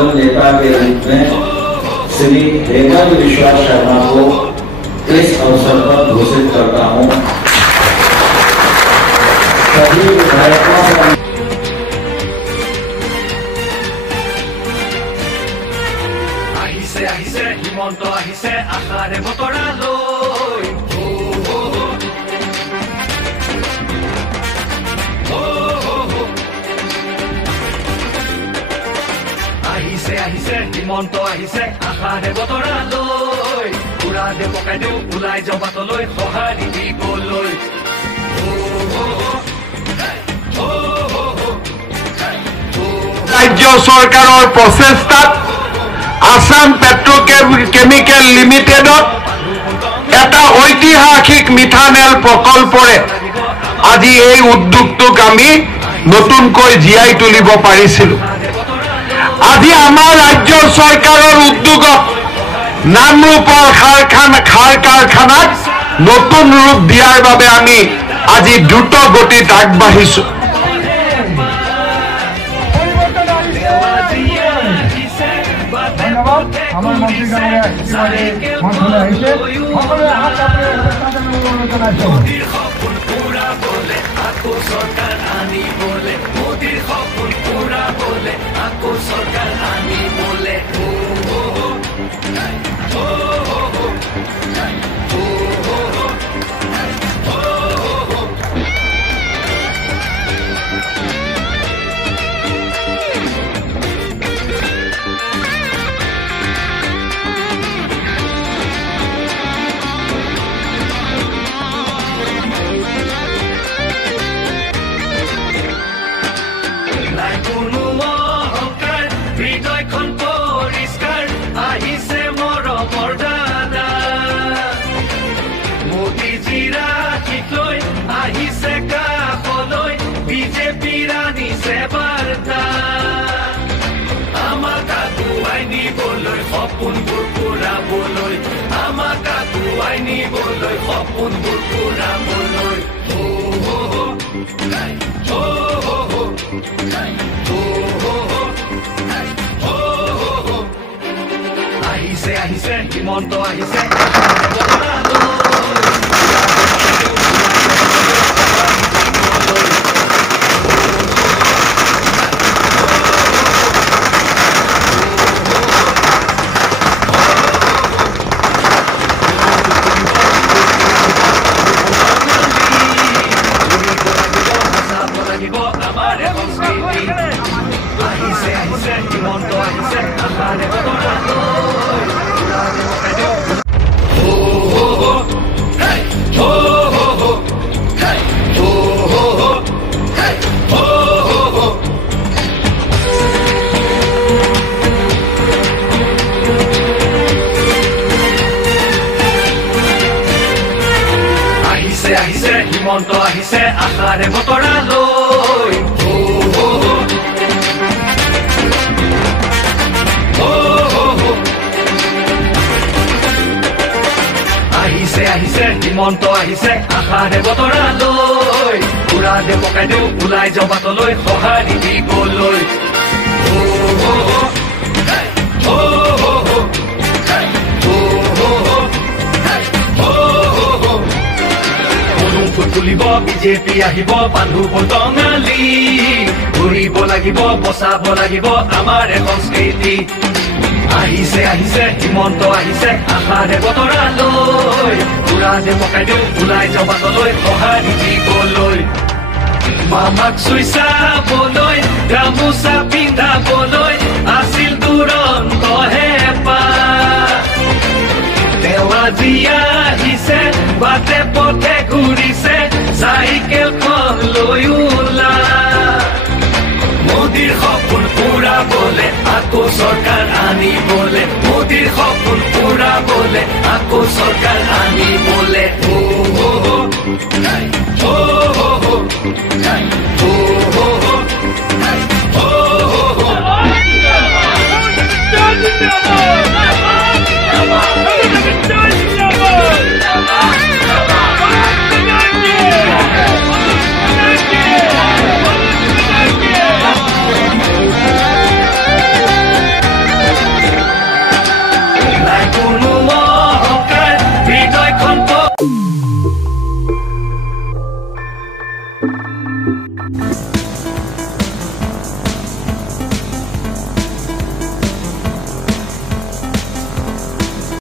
सर्वदल नेता के रूप में श्री हेमंत विश्वास शर्मा को इस अवसर पर घोषित करता हूं। सभी विधायकों का আহিছে হিমন্ত আহিছে আশাৰে বতৰালৈ আহিছে হিমন্ত আহিছে আশাৰে বতৰালৈ পুৰা দে পকাই দিওঁ ওলাই যাওঁ বাটলৈ সঁহাৰি দিবলৈ ৰাজ্য চৰকাৰৰ প্ৰচেষ্টাত আসাম পেট্ৰকেমিকেল লিমিটেডত এটা ঐতিহাসিক মিথানেল প্ৰকল্পৰে আজি এই উদ্যোগটোক আমি নতুনকৈ জীয়াই তুলিব পাৰিছিলো। আজি আমাৰ ৰাজ্য চৰকাৰৰ উদ্যোগত নামৰূপৰ খাৰ কাৰখানাত নতুন ৰূপ দিয়াৰ বাবে আমি আজি দ্ৰুত গতিত আগবাঢ়িছো। আমাৰ মন্ত্ৰী মন্ত্ৰণে আহিছে সকলে আহিছে হিমন্ত আহিছে আহিছে হিমন্ত আহিছে আশাৰে বতৰালৈ আহিছে হিমন্ত আহিছে আশাৰে বতৰালৈ পুৰা দে পকাই দিওঁ ওলাই যাওঁ বাটলৈ সঁহাৰি দিবলৈ তুলিব বিজেপি আহিব বান্ধু বটঙালী ঘূৰিব লাগিব বচাব লাগিব আমাৰ সংস্কৃতি আহিছে হিমন্ত আহিছে আশাৰে বতৰালৈ পুৰা দে পকাই দিওঁ ওলাই যাওঁ বাটলৈ সঁহাৰি দিবলৈ মামাক চুই চাবলৈ গামোচা পিন্ধাবলৈ আছিল দুৰন্ত হেঁপাহ তেওঁ আজি আহিছে বাটে পথে ঘূৰিছে চাইকেলখন লৈ ওলা মোদীৰ সপোন পুৰাবলে আকৌ চৰকাৰ আনিবলে মোদীৰ সপোন পুৰাবলে আকৌ চৰকাৰ আনিব